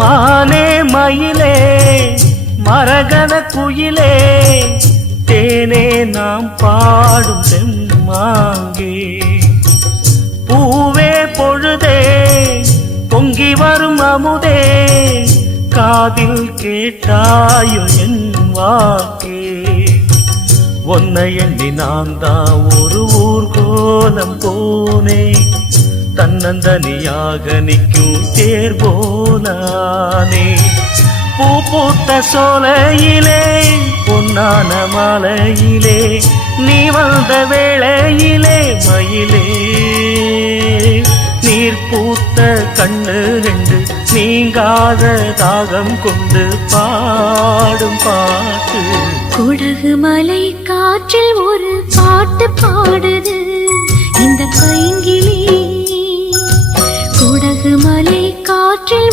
மானே மயிலே மரகத குயிலே தேனே நாம் பாடும் செம்மாங்கே பூவே பொழுதே பொங்கி வரும் அமுதே காதில் கேட்டாயோ என் வாக்கே ஒன்னை எண்ணி நான் தான் ஒரு ஊர்கோலம் போனே தன்னந்தனியாக நிற்கும் தேர் போலானே பூ பூத்த சோலையிலே பொன்னான மாலையிலே நீ வந்த வேளையிலே மயிலே நீர் பூத்த கண்ணு ரெண்டு நீங்காத தாகம் கொண்டு பாடும் பாட்டு குடகு மலை காற்றில் ஒரு பாட்டு பாடுது இந்த பைங்கிளி குடகு மலை காற்றில்